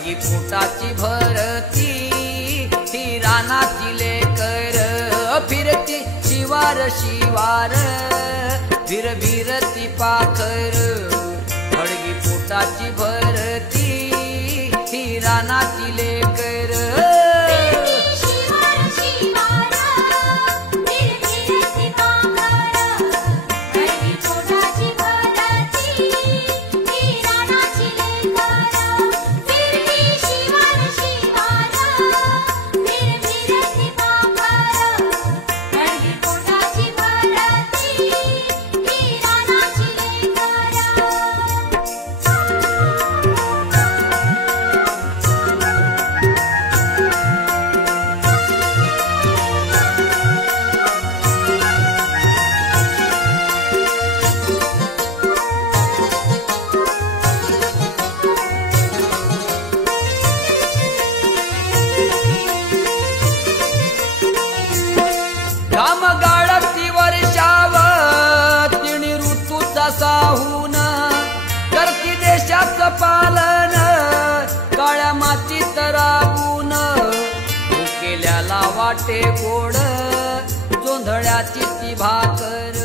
खडगी पोटाची भरती ही रानाची लेकर फिरती शिवार शिवार भिरभिरती पाखर खडगी पोटाची भरती ही रानाची लेकर घाम गाळती वर्षाव तिणी ऋतूचा साहून करती देशाचं पालन काळ्या मातीत राबून भुकेल्याला वाटे गोड जोंधळ्याची ती भाकर